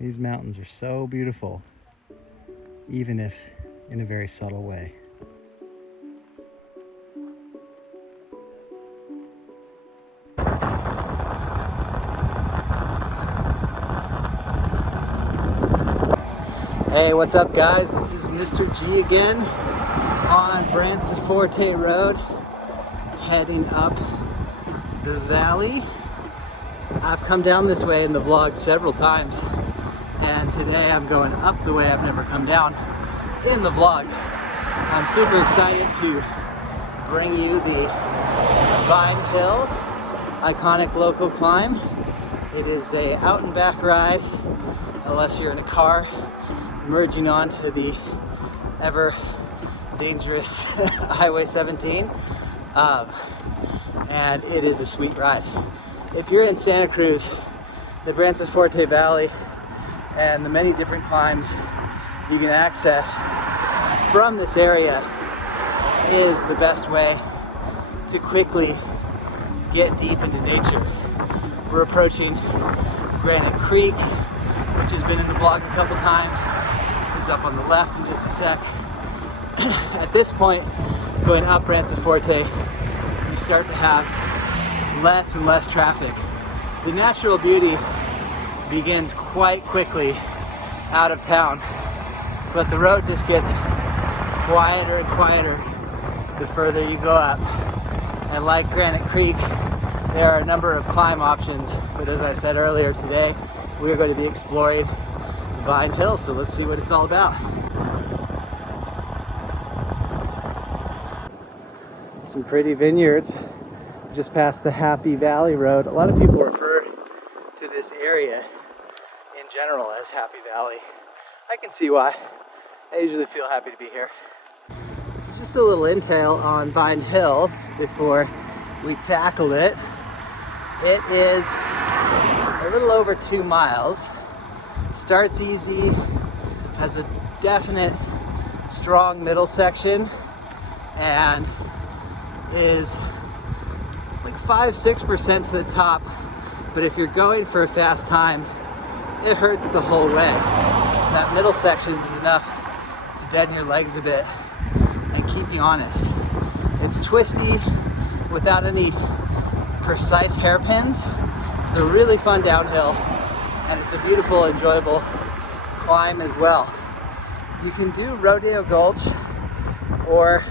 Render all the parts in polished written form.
These mountains are so beautiful, even if in a very subtle way. Hey, what's up guys? This is Mr. G again on Branciforte Road, heading up the valley. I've come down this way in the vlog several times, and today I'm going up the way I've never come down in the vlog. I'm super excited to bring you the Vine Hill iconic local climb. It is a out and back ride, unless you're in a car, merging onto the ever dangerous Highway 17, and it is a sweet ride. If you're in Santa Cruz, the Branciforte Valley and the many different climbs you can access from this area is the best way to quickly get deep into nature. We're approaching Granite Creek, which has been in the vlog a couple times. This is up on the left in just a sec. At this point, going up Branciforte, you start to have less and less traffic. The natural beauty begins quite quickly out of town, but the road just gets quieter and quieter the further you go up. And like Granite Creek, there are a number of climb options, but as I said earlier today, we are going to be exploring Vine Hill, so let's see what it's all about. Some pretty vineyards just past the Happy Valley Road. A lot of people refer to this area in general as Happy Valley. I can see why. I usually feel happy to be here. So just a little intel on Vine Hill before we tackle it. It is a little over 2 miles. Starts easy, has a definite strong middle section, and is like 5-6% to the top, but if you're going for a fast time, it hurts the whole way. That middle section is enough to deaden your legs a bit and keep you honest. It's twisty without any precise hairpins. It's a really fun downhill, and it's a beautiful, enjoyable climb as well. You can do Rodeo Gulch or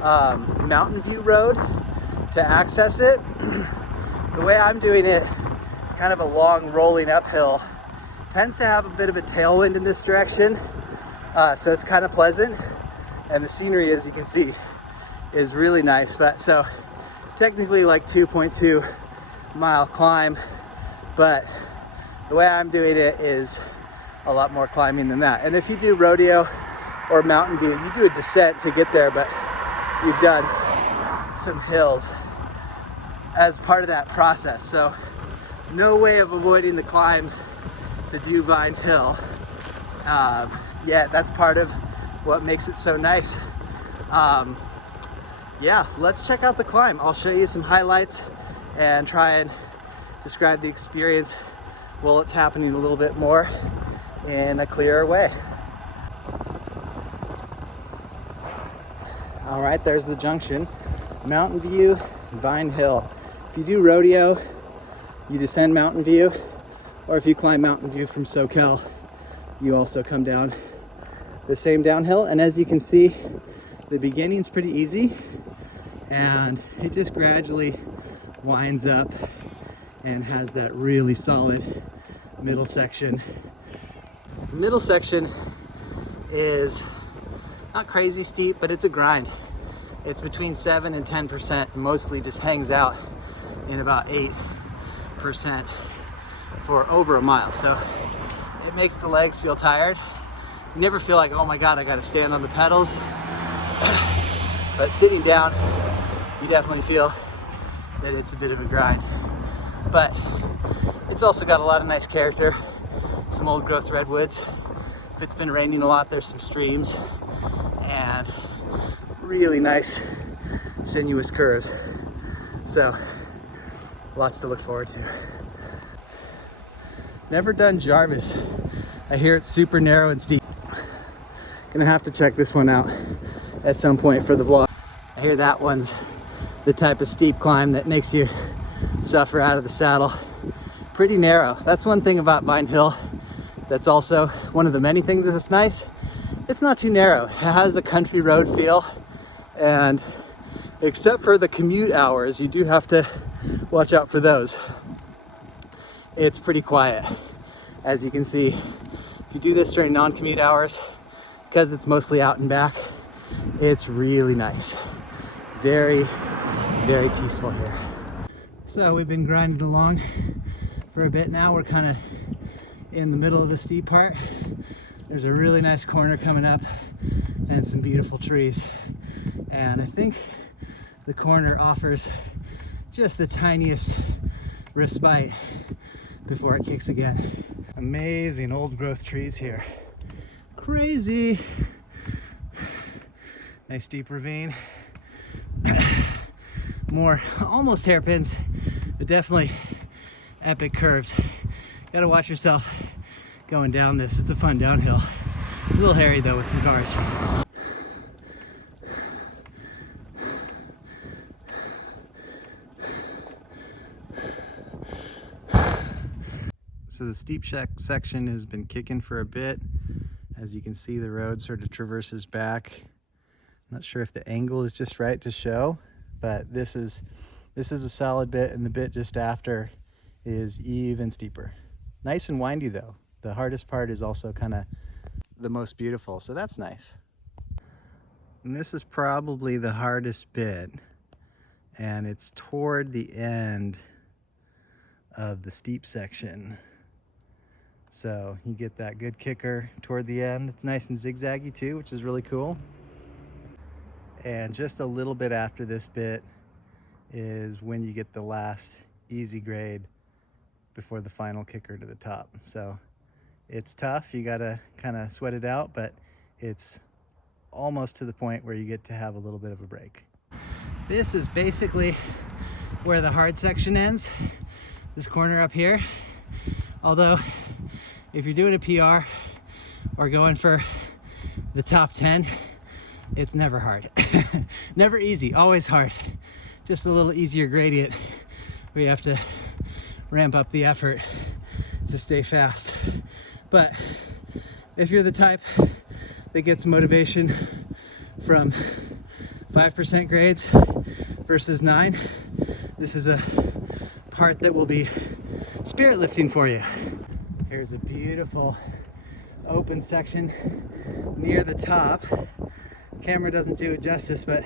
Mountain View Road to access it. The way I'm doing it is kind of a long rolling uphill. Tends to have a bit of a tailwind in this direction, so it's kind of pleasant, and the scenery, as you can see, is really nice. But so technically like 2.2 mile climb, but the way I'm doing it is a lot more climbing than that. And if you do Rodeo or Mountain View, you do a descent to get there, but you've done some hills as part of that process. So no way of avoiding the climbs to do Vine Hill. Yeah, that's part of what makes it so nice. Yeah, let's check out the climb. I'll show you some highlights and try and describe the experience while it's happening a little bit more in a clearer way. All right, there's the junction. Mountain View, Vine Hill. If you do Rodeo, you descend Mountain View, or if you climb Mountain View from SoCal, you also come down the same downhill. And as you can see, the beginning's pretty easy, and it just gradually winds up and has that really solid middle section. The middle section is not crazy steep, but it's a grind. It's between 7 and 10%, mostly just hangs out in about 8% for over a mile. So it makes the legs feel tired. You never feel like, oh my God, I gotta stand on the pedals. But sitting down, you definitely feel that it's a bit of a grind. But it's also got a lot of nice character, some old growth redwoods. If it's been raining a lot, there's some streams and really nice sinuous curves. So lots to look forward to. Never done Jarvis. I hear it's super narrow and steep. Gonna have to check this one out at some point for the vlog. I hear that one's the type of steep climb that makes you suffer out of the saddle. Pretty narrow. That's one thing about Vine Hill. That's also one of the many things that's nice. It's not too narrow. It has a country road feel, and except for the commute hours, you do have to watch out for those. It's pretty quiet, as you can see. If you do this during non-commute hours, because it's mostly out and back, it's really nice. Very, very peaceful here. So we've been grinding along for a bit now. We're kind of in the middle of the steep part. There's a really nice corner coming up and some beautiful trees. And I think the corner offers just the tiniest respite before it kicks again. Amazing old growth trees here. Crazy. Nice deep ravine. More almost hairpins, but definitely epic curves. Gotta watch yourself going down this. It's a fun downhill. A little hairy though with some cars. So the steep section has been kicking for a bit. As you can see, the road sort of traverses back. I'm not sure if the angle is just right to show, but this is a solid bit, and the bit just after is even steeper. Nice and windy though. The hardest part is also kind of the most beautiful, so that's nice. And this is probably the hardest bit, and it's toward the end of the steep section. So you get that good kicker toward the end. It's nice and zigzaggy too, which is really cool. And just a little bit after this bit is when you get the last easy grade before the final kicker to the top. So it's tough, you gotta kind of sweat it out, but it's almost to the point where you get to have a little bit of a break. This is basically where the hard section ends, this corner up here. Although if you're doing a PR or going for the top 10, it's never hard. Never easy, always hard. Just a little easier gradient where you have to ramp up the effort to stay fast. But if you're the type that gets motivation from 5% grades versus 9, this is a part that will be spirit lifting for you. Here's a beautiful open section near the top. Camera doesn't do it justice, but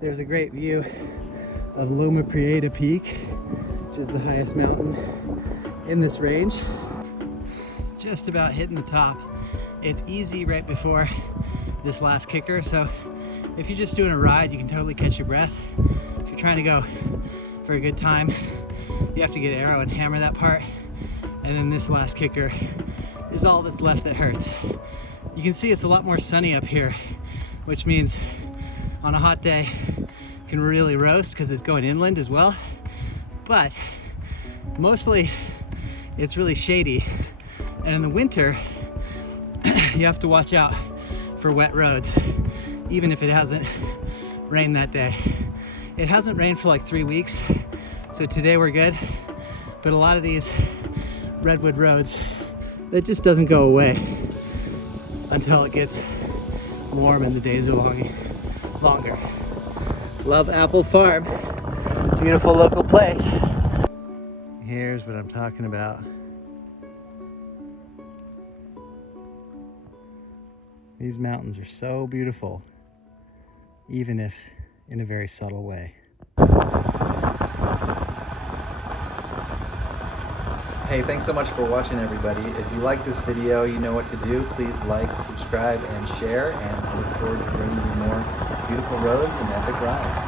there's a great view of Loma Prieta Peak, which is the highest mountain in this range. Just about hitting the top. It's easy right before this last kicker, so if you're just doing a ride, you can totally catch your breath. If you're trying to go for a good time, you have to get arrow and hammer that part, and then this last kicker is all that's left that hurts. You can see it's a lot more sunny up here, which means on a hot day it can really roast because it's going inland as well, but mostly it's really shady. And in the winter you have to watch out for wet roads, even if it hasn't rained that day. It hasn't rained for like 3 weeks, so today we're good, but a lot of these redwood roads, that just doesn't go away until it gets warm and the days are longer. Love Apple Farm, beautiful local place. Here's what I'm talking about. These mountains are so beautiful, even if in a very subtle way. Hey, thanks so much for watching, everybody. If you like this video, you know what to do. Please like, subscribe, and share, and I look forward to bringing you more beautiful roads and epic rides.